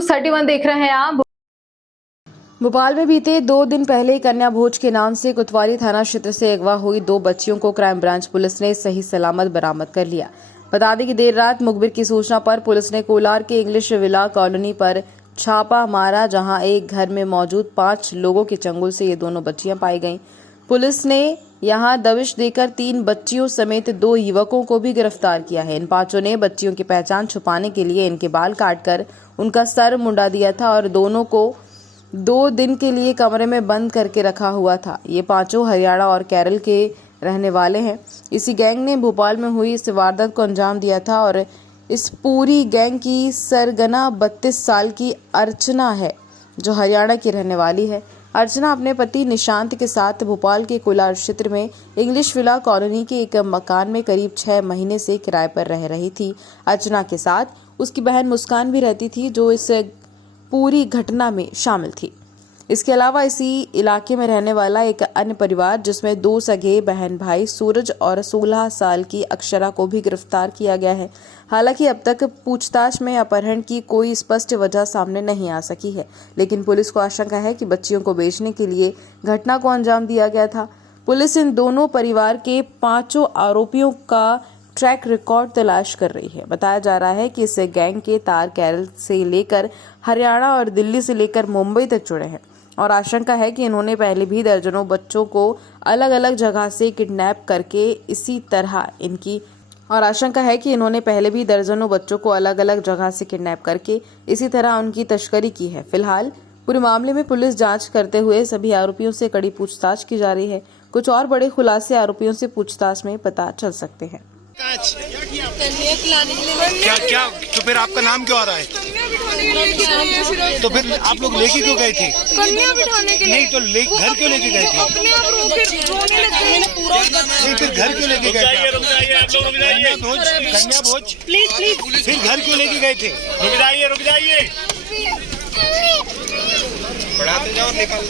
News 31 देख रहे हैं आप। भोपाल में बीते 2 दिन पहले कन्या भोज के नाम से कोतवाली थाना क्षेत्र से अगवा हुई 2 बच्चियों को क्राइम ब्रांच पुलिस ने सही सलामत बरामद कर लिया। बता दें कि देर रात मुखबिर की सूचना पर पुलिस ने कोलार के इंग्लिश विला कॉलोनी पर छापा मारा, जहां एक घर में मौजूद 5 लोगों के चंगुल से ये दोनों बच्चियां पाई गईं। पुलिस ने यहां दबिश देकर 3 बच्चियों समेत 2 युवकों को भी गिरफ्तार किया है। इन पांचों ने बच्चियों की पहचान छुपाने के लिए इनके बाल काटकर उनका सर मुंडा दिया था और दोनों को 2 दिन के लिए कमरे में बंद करके रखा हुआ था। ये पांचों हरियाणा और केरल के रहने वाले हैं। इसी गैंग ने भोपाल में हुई इस वारदात को अंजाम दिया था और इस पूरी गैंग की सरगना 32 साल की अर्चना है, जो हरियाणा की रहने वाली है। अर्चना अपने पति निशांत के साथ भोपाल के कोलार क्षेत्र में इंग्लिश विला कॉलोनी के एक मकान में करीब 6 महीने से किराए पर रह रही थी। अर्चना के साथ उसकी बहन मुस्कान भी रहती थी, जो इस पूरी घटना में शामिल थी। इसके अलावा इसी इलाके में रहने वाला एक अन्य परिवार, जिसमें 2 सगे बहन भाई सूरज और 16 साल की अक्षरा को भी गिरफ्तार किया गया है। हालांकि अब तक पूछताछ में अपहरण की कोई स्पष्ट वजह सामने नहीं आ सकी है, लेकिन पुलिस को आशंका है कि बच्चियों को बेचने के लिए घटना को अंजाम दिया गया था। पुलिस इन दोनों परिवार के 5 आरोपियों का ट्रैक रिकॉर्ड तलाश कर रही है। बताया जा रहा है कि इस गैंग के तार केरल से लेकर हरियाणा और दिल्ली से लेकर मुंबई तक जुड़े हैं और आशंका है कि इन्होंने पहले भी दर्जनों बच्चों को अलग अलग जगह से किडनैप करके इसी तरह उनकी तस्करी की है। फिलहाल पूरे मामले में पुलिस जांच करते हुए सभी आरोपियों से कड़ी पूछताछ की जा रही है। कुछ और बड़े खुलासे आरोपियों से पूछताछ में पता चल सकते हैं। क्या क्या तो फिर आपका नाम क्यों आ रहा है? तो फिर आप लोग लेके क्यों गए थे? कन्या बिठाने के लिए। नहीं तो घर क्यों लेके गए थे? अपने आप रोने लगे। नहीं फिर घर क्यों लेके गए थे? कन्या भोज प्लीज फिर घर क्यों लेके गए थे? रुक जाइए बढ़ाते जाओ निकाल।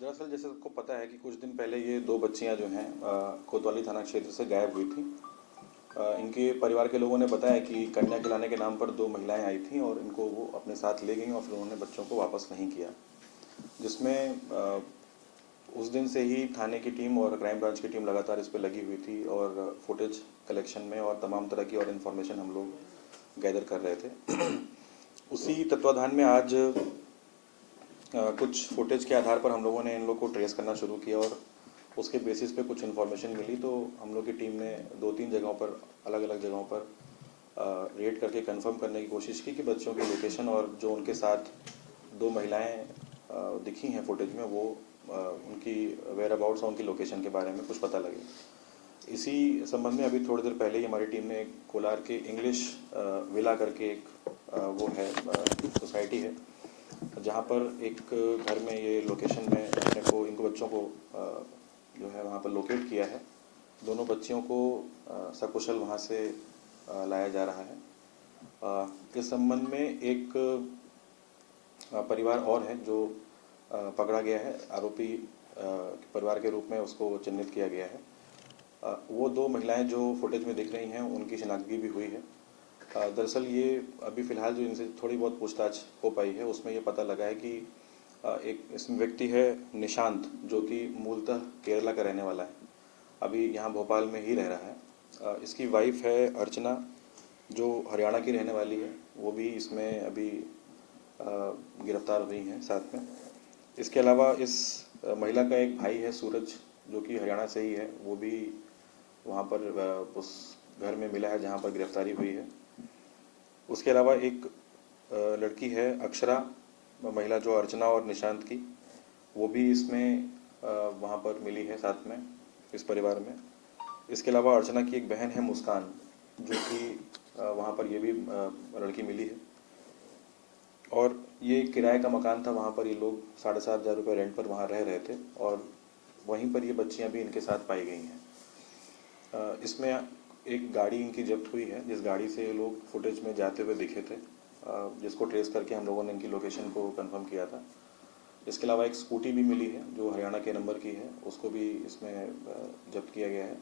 दरअसल जैसे सबको पता है कि कुछ दिन पहले ये 2 बच्चियां जो हैं कोतवाली थाना क्षेत्र से गायब हुई थी। इनके परिवार के लोगों ने बताया कि कन्या खिलाने के नाम पर 2 महिलाएं आई थीं और इनको वो अपने साथ ले गईं और फिर उन्होंने बच्चों को वापस नहीं किया, जिसमें उस दिन से ही थाने की टीम और क्राइम ब्रांच की टीम लगातार इस पर लगी हुई थी और फुटेज कलेक्शन में और तमाम तरह की और इन्फॉर्मेशन हम लोग गैदर कर रहे थे। उसी तत्वाधान में आज कुछ फुटेज के आधार पर हम लोगों ने इन लोग को ट्रेस करना शुरू किया और उसके बेसिस पे कुछ इन्फॉर्मेशन मिली, तो हम लोग की टीम ने 2-3 जगहों पर अलग अलग जगहों पर रेड करके कंफर्म करने की कोशिश की कि बच्चों की लोकेशन और जो उनके साथ 2 महिलाएं दिखी हैं फुटेज में, वो उनकी वेयर अबाउट्स और उनकी लोकेशन के बारे में कुछ पता लगे। इसी संबंध में अभी थोड़ी देर पहले ही हमारी टीम ने कोलार के इंग्लिश विला करके एक वो है सोसाइटी है, जहाँ पर एक घर में ये लोकेशन में इनको बच्चों को जो है वहाँ पर लोकेट किया है। दोनों बच्चियों को सकुशल वहाँ से लाया जा रहा है। इस संबंध में एक परिवार और है जो पकड़ा गया है, आरोपी परिवार के रूप में उसको चिन्हित किया गया है। वो 2 महिलाएं जो फुटेज में दिख रही हैं उनकी शिनाख्ती भी हुई है। दरअसल ये अभी फ़िलहाल जो इनसे थोड़ी बहुत पूछताछ हो पाई है उसमें ये पता लगा है कि एक इसमें व्यक्ति है निशांत, जो कि मूलतः केरला का रहने वाला है, अभी यहाँ भोपाल में ही रह रहा है। इसकी वाइफ है अर्चना, जो हरियाणा की रहने वाली है, वो भी इसमें अभी गिरफ्तार हुई हैं साथ में। इसके अलावा इस महिला का एक भाई है सूरज, जो कि हरियाणा से ही है, वो भी वहाँ पर उस घर में मिला है जहाँ पर गिरफ्तारी हुई है। उसके अलावा एक लड़की है अक्षरा, महिला जो अर्चना और निशांत की, वो भी इसमें वहाँ पर मिली है साथ में इस परिवार में। इसके अलावा अर्चना की एक बहन है मुस्कान, जो कि वहाँ पर ये भी लड़की मिली है। और ये किराए का मकान था, वहाँ पर ये लोग 7,500 रुपये रेंट पर वहाँ रह रहे थे और वहीं पर ये बच्चियाँ भी इनके साथ पाई गई हैं। इसमें एक गाड़ी इनकी जब्त हुई है, जिस गाड़ी से ये लोग फुटेज में जाते हुए दिखे थे, जिसको ट्रेस करके हम लोगों ने इनकी लोकेशन को कंफर्म किया था। इसके अलावा एक स्कूटी भी मिली है जो हरियाणा के नंबर की है, उसको भी इसमें जब्त किया गया है।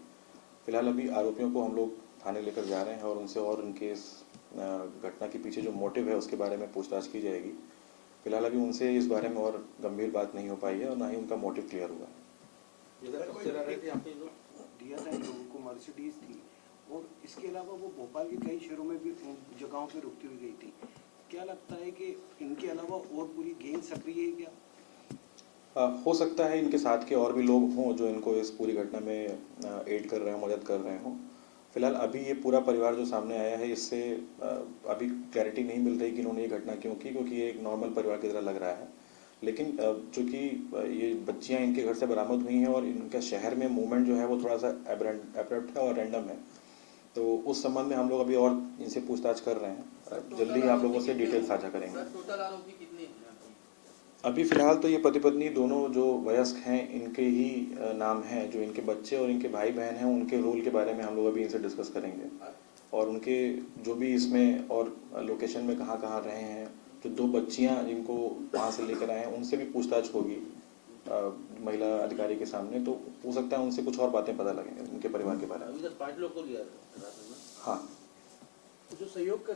फिलहाल अभी आरोपियों को हम लोग थाने लेकर जा रहे हैं और उनसे और उनके इस घटना के पीछे जो मोटिव है उसके बारे में पूछताछ की जाएगी। फिलहाल अभी उनसे इस बारे में और गंभीर बात नहीं हो पाई है और ना ही उनका मोटिव क्लियर हुआ है। दिया था इन लोगों को मर्सिडीज थी और इसके अलावा वो भोपाल के कई शहरों में भी जगहों पे रुकती हुई गई थी। क्या लगता है कि इनके अलावा और पूरी गैंग सक्रिय है क्या? हो सकता है इनके साथ के और भी लोग हों जो इनको इस पूरी घटना में एड कर रहे हों, मदद कर रहे हों। फिलहाल अभी ये पूरा परिवार जो सामने आया है इससे अभी क्लैरिटी नहीं मिल रही कि इन्होंने ये घटना क्यों की, क्योंकि ये एक नॉर्मल परिवार की तरह लग रहा है। लेकिन चूंकि ये बच्चियां इनके घर से बरामद हुई हैं और इनका शहर में मूवमेंट जो है वो थोड़ा सा एब्रप्ट है और रैंडम है, तो उस संबंध में हम लोग अभी और इनसे पूछताछ कर रहे हैं। जल्दी आप लोगों से डिटेल साझा करेंगे। टोटल आरोपी कितने हैं? अभी फिलहाल तो ये पति पत्नी दोनों जो वयस्क हैं इनके ही नाम हैं। जो इनके बच्चे और इनके भाई बहन हैं उनके रोल के बारे में हम लोग अभी इनसे डिस्कस करेंगे और उनके जो भी इसमें और लोकेशन में कहाँ कहाँ रहे हैं। जो 2 बच्चियां जिनको वहाँ से लेकर आए हैं उनसे भी पूछताछ होगी महिला अधिकारी के सामने, तो हो सकता है उनसे कुछ और बातें पता लगेंगे उनके परिवार के बारे में। अभी तक 5 लोग को लिया है। हाँ, जो सहयोग